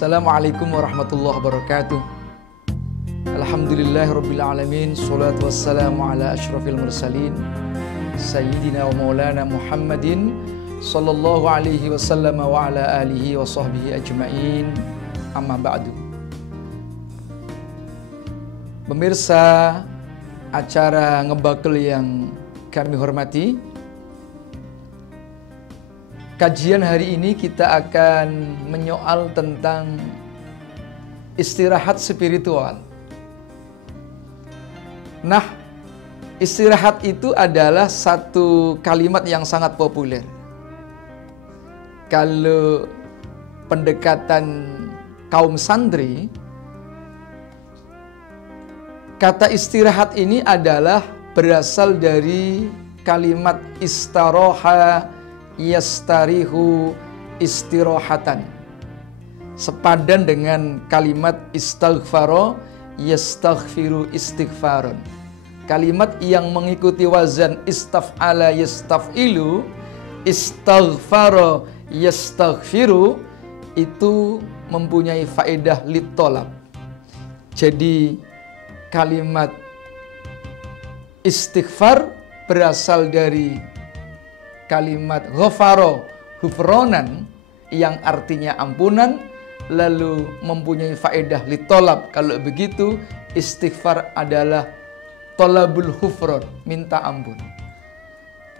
Assalamualaikum warahmatullahi wabarakatuh. Alhamdulillahirabbil alamin, sholatu wassalamu ala asyrafil mursalin sayyidina wa maulana Muhammadin sallallahu alaihi wasallam wa ala alihi wa sahbihi ajmain. Amma ba'du. Pemirsa acara Ngebakel yang kami hormati, kajian hari ini kita akan menyoal tentang istirahat spiritual. Nah, istirahat itu adalah satu kalimat yang sangat populer. Kalau pendekatan kaum santri, kata istirahat ini adalah berasal dari kalimat istaroha yastarihu istirahatan, sepadan dengan kalimat istaghfaro yastaghfiru istighfaron. Kalimat yang mengikuti wazan istaf'ala yastaf'ilu, istaghfaro yastaghfiru, itu mempunyai faedah litolab. Jadi kalimat istighfar berasal dari kalimat ghafaro, hufronan, yang artinya ampunan, lalu mempunyai faedah litolab. Kalau begitu, istighfar adalah tolabul hufron, minta ampun.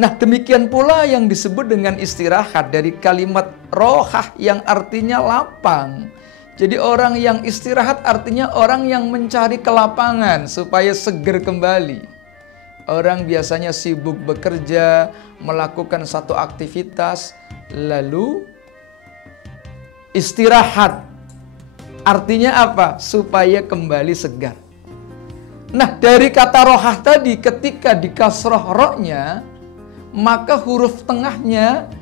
Nah, demikian pula yang disebut dengan istirahat dari kalimat rohah yang artinya lapang. Jadi orang yang istirahat artinya orang yang mencari kelapangan supaya seger kembali. Orang biasanya sibuk bekerja, melakukan satu aktivitas, lalu istirahat. Artinya apa? Supaya kembali segar. Nah, dari kata rohah tadi, ketika dikasroh rohnya, maka huruf tengahnya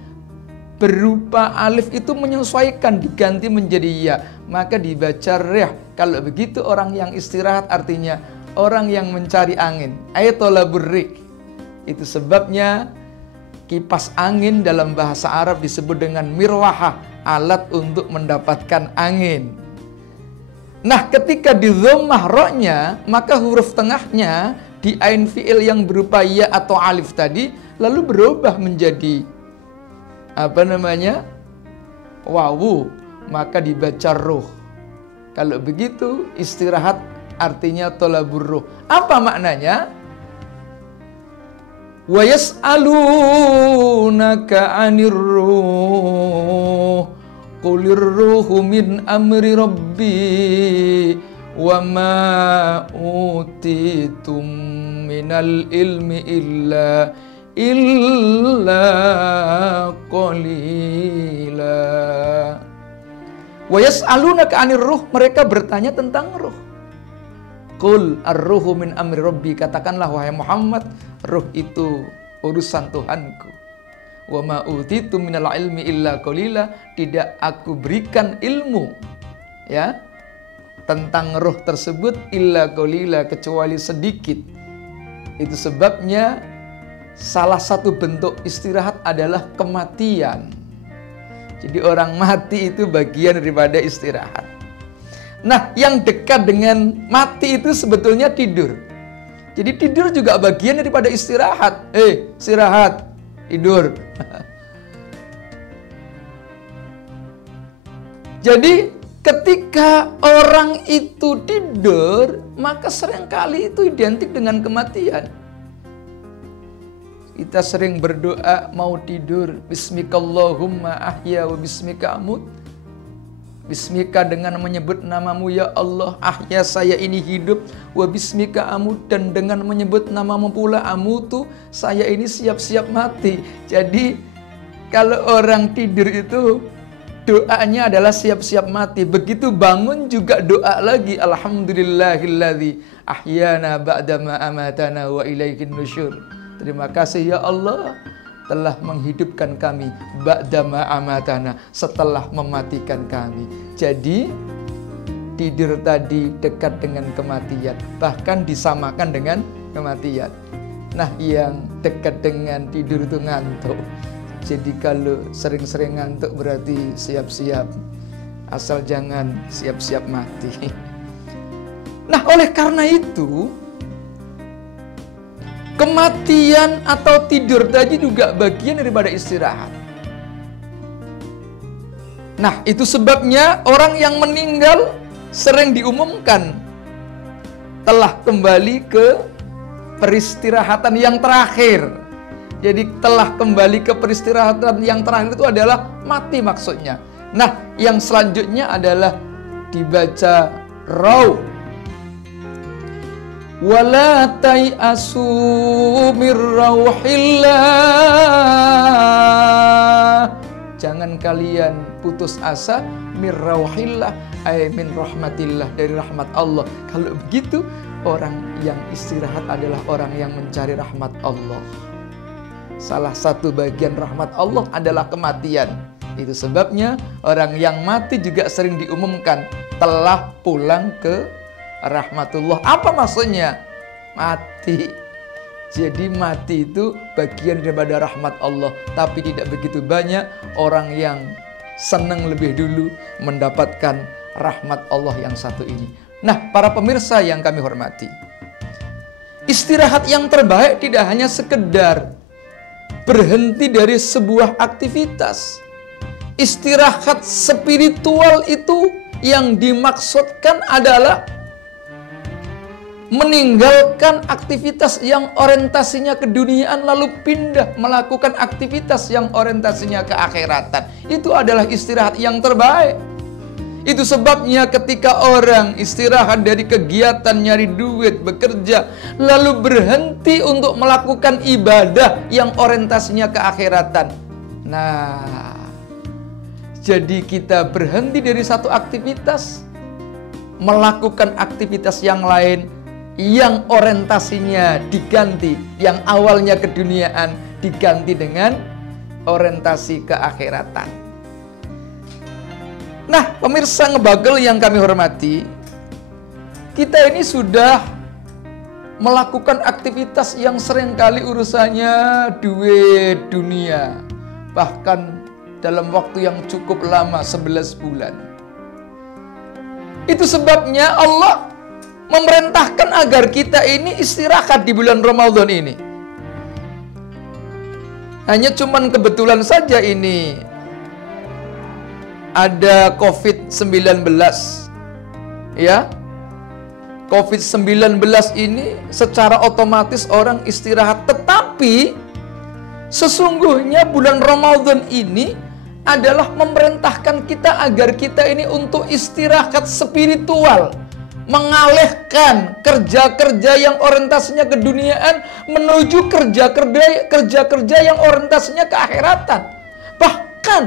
berupa alif itu menyesuaikan, diganti menjadi ya, maka dibaca rih. Kalau begitu orang yang istirahat artinya orang yang mencari angin, ayatolabur rih. Itu sebabnya kipas angin dalam bahasa Arab disebut dengan mirwahah, alat untuk mendapatkan angin. Nah, ketika di dhammah rohnya, maka huruf tengahnya di ain fi'il yang berupa ya atau alif tadi lalu berubah menjadi wawu, maka dibaca ruh. Kalau begitu istirahat artinya tolabur ruh. Apa maknanya? Wa yas'alunaka 'anir ruh qulir ruhu min amri rabbi wa ma utitum minal ilmi illa qalila. Wa yas'alunaka 'anir ruh, mereka bertanya tentang ruh. Qul ar-ruhu min amri rabbi, katakanlah wahai Muhammad, ruh itu urusan Tuhanku. Wa ma utitum minal ilmi illa qalila, tidak aku berikan ilmu ya tentang ruh tersebut illa qalila, kecuali sedikit. Itu sebabnya salah satu bentuk istirahat adalah kematian. Jadi orang mati itu bagian daripada istirahat. Nah, yang dekat dengan mati itu sebetulnya tidur. Jadi tidur juga bagian daripada istirahat. Istirahat, tidur. Jadi ketika orang itu tidur, maka seringkali itu identik dengan kematian. Kita sering berdoa mau tidur, bismikallahumma ahya wa bismika amut. Bismika dengan menyebut namamu ya Allah, ahya saya ini hidup, wa bismika amut, dan dengan menyebut namamu pula amutu, saya ini siap-siap mati. Jadi kalau orang tidur itu doanya adalah siap-siap mati. Begitu bangun juga doa lagi, alhamdulillahilladzi ahyana ba'dama amatana wa ilaihin nusyur. Terima kasih ya Allah telah menghidupkan kami ba'dama amatana, setelah mematikan kami. Jadi tidur tadi dekat dengan kematian, bahkan disamakan dengan kematian. Nah, yang dekat dengan tidur itu ngantuk. Jadi kalau sering-sering ngantuk berarti siap-siap asal jangan siap-siap mati. Nah, oleh karena itu, kematian atau tidur tadi juga bagian daripada istirahat. Nah, itu sebabnya orang yang meninggal sering diumumkan telah kembali ke peristirahatan yang terakhir. Jadi telah kembali ke peristirahatan yang terakhir itu adalah mati maksudnya. Nah, yang selanjutnya adalah dibaca raw. Wala tai'asu mir rauhillah. Jangan kalian putus asa mir rauhillah, ay min rahmatillah, dari rahmat Allah. Kalau begitu, orang yang istirahat adalah orang yang mencari rahmat Allah. Salah satu bagian rahmat Allah adalah kematian. Itu sebabnya orang yang mati juga sering diumumkan telah pulang ke rahmatullah. Apa maksudnya? Mati. Jadi mati itu bagian daripada rahmat Allah. Tapi tidak begitu banyak orang yang senang lebih dulu mendapatkan rahmat Allah yang satu ini. Nah, para pemirsa yang kami hormati, istirahat yang terbaik tidak hanya sekedar berhenti dari sebuah aktivitas. Istirahat spiritual itu yang dimaksudkan adalah meninggalkan aktivitas yang orientasinya keduniaan lalu pindah melakukan aktivitas yang orientasinya ke akhiratan. Itu adalah istirahat yang terbaik. Itu sebabnya ketika orang istirahat dari kegiatan nyari duit, bekerja, lalu berhenti untuk melakukan ibadah yang orientasinya ke akhiratan. Nah, jadi kita berhenti dari satu aktivitas, melakukan aktivitas yang lain yang orientasinya diganti, yang awalnya keduniaan diganti dengan orientasi keakhiratan. Nah, pemirsa Ngebagel yang kami hormati, kita ini sudah melakukan aktivitas yang seringkali urusannya duit dunia, bahkan dalam waktu yang cukup lama, 11 bulan. Itu sebabnya Allah memerintahkan agar kita ini istirahat di bulan Ramadan ini. Hanya cuman kebetulan saja ini ada COVID-19. Ya. COVID-19 ini secara otomatis orang istirahat, tetapi sesungguhnya bulan Ramadan ini adalah memerintahkan kita agar kita ini untuk istirahat spiritual, mengalihkan kerja-kerja yang orientasinya keduniaan menuju kerja-kerja yang orientasinya ke akhiratan. Bahkan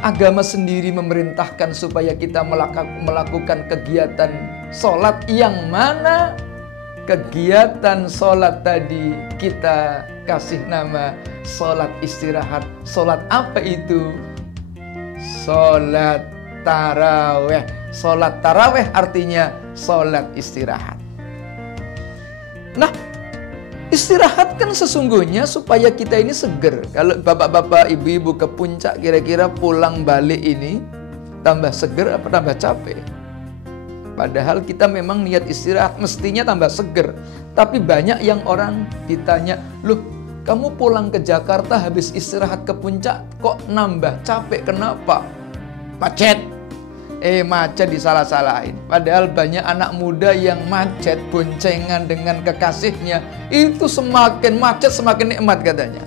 agama sendiri memerintahkan supaya kita melakukan kegiatan sholat, yang mana kegiatan sholat tadi kita kasih nama sholat istirahat. Sholat apa itu? Sholat taraweh. Sholat taraweh artinya sholat istirahat. Nah, istirahat kan sesungguhnya supaya kita ini seger. Kalau bapak-bapak, ibu-ibu ke puncak, kira-kira pulang balik ini tambah seger apa tambah capek? Padahal kita memang niat istirahat mestinya tambah seger. Tapi banyak yang orang ditanya, loh kamu pulang ke Jakarta habis istirahat ke puncak kok nambah capek, kenapa? Macet. Macet disalah-salahin. Padahal banyak anak muda yang macet boncengan dengan kekasihnya. Itu semakin macet semakin nikmat katanya.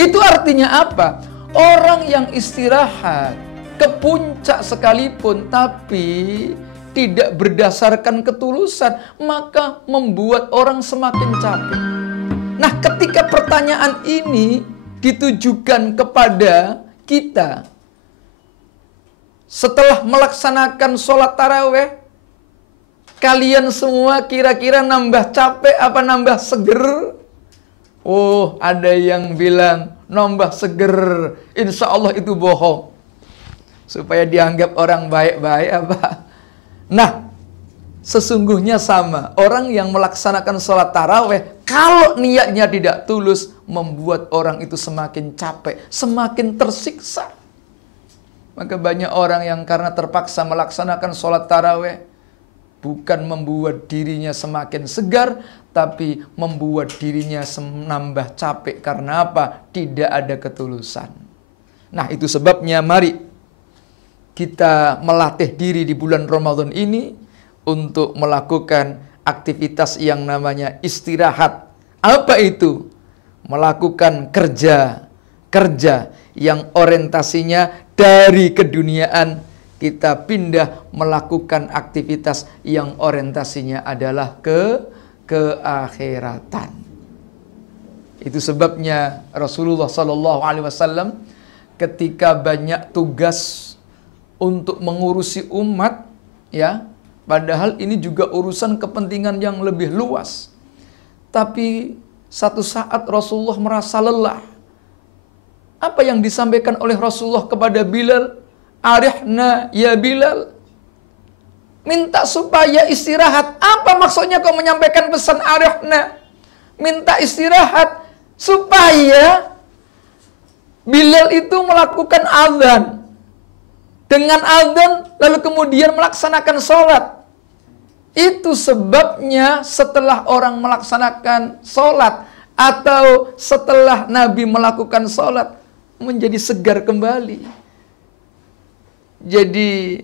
Itu artinya apa? Orang yang istirahat ke puncak sekalipun tapi tidak berdasarkan ketulusan, maka membuat orang semakin capek. Nah, ketika pertanyaan ini ditujukan kepada kita, setelah melaksanakan sholat taraweh, kalian semua kira-kira nambah capek apa nambah seger? Oh, ada yang bilang nambah seger. Insya Allah itu bohong. Supaya dianggap orang baik-baik apa? Nah, sesungguhnya sama. Orang yang melaksanakan sholat taraweh, kalau niatnya tidak tulus, membuat orang itu semakin capek, semakin tersiksa. Maka banyak orang yang karena terpaksa melaksanakan sholat taraweh, bukan membuat dirinya semakin segar, tapi membuat dirinya menambah capek. Karena apa? Tidak ada ketulusan. Nah, itu sebabnya mari kita melatih diri di bulan Ramadan ini untuk melakukan aktivitas yang namanya istirahat. Apa itu? Melakukan kerja yang orientasinya dari keduniaan, kita pindah melakukan aktivitas yang orientasinya adalah keakhiratan. Itu sebabnya Rasulullah SAW ketika banyak tugas untuk mengurusi umat, ya, padahal ini juga urusan kepentingan yang lebih luas. Tapi satu saat Rasulullah merasa lelah. Apa yang disampaikan oleh Rasulullah kepada Bilal? Arihna ya Bilal. Minta supaya istirahat. Apa maksudnya kau menyampaikan pesan arihna? Minta istirahat supaya Bilal itu melakukan azan. Dengan azan lalu kemudian melaksanakan sholat. Itu sebabnya setelah orang melaksanakan sholat atau setelah Nabi melakukan sholat, menjadi segar kembali. Jadi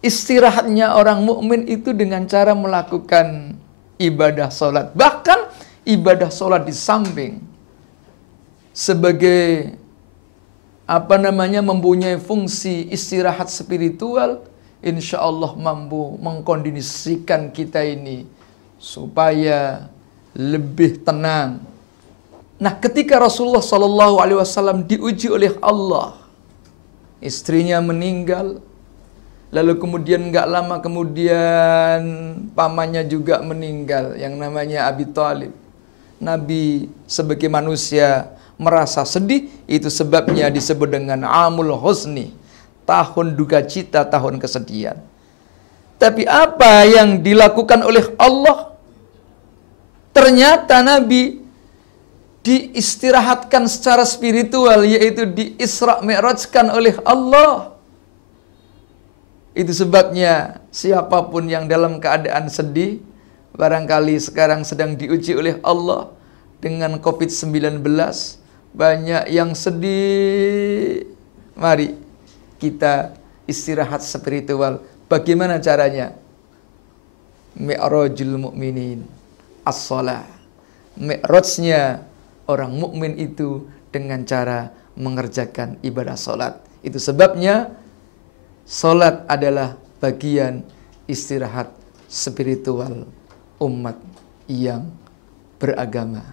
istirahatnya orang mukmin itu dengan cara melakukan ibadah sholat. Bahkan ibadah sholat di samping sebagai mempunyai fungsi istirahat spiritual, insya Allah mampu mengkondisikan kita ini supaya lebih tenang. Nah, ketika Rasulullah SAW diuji oleh Allah, istrinya meninggal, lalu kemudian nggak lama kemudian pamannya juga meninggal, yang namanya Abi Thalib. Nabi sebagai manusia merasa sedih, itu sebabnya disebut dengan Amul Husni, tahun duka cita, tahun kesedihan. Tapi apa yang dilakukan oleh Allah? Ternyata Nabi diistirahatkan secara spiritual, yaitu di-Isra Mi'rajkan oleh Allah. Itu sebabnya siapapun yang dalam keadaan sedih, barangkali sekarang sedang diuji oleh Allah dengan COVID-19, banyak yang sedih. Mari kita istirahat spiritual. Bagaimana caranya? Mi'rajul mu'minin as-shalah. Mi'rajnya orang mukmin itu dengan cara mengerjakan ibadah salat. Itu sebabnya salat adalah bagian istirahat spiritual umat yang beragama.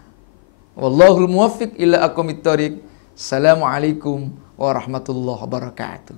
Wallahul muwaffiq ila aqwamit thoriq. Assalamualaikum warahmatullahi wabarakatuh.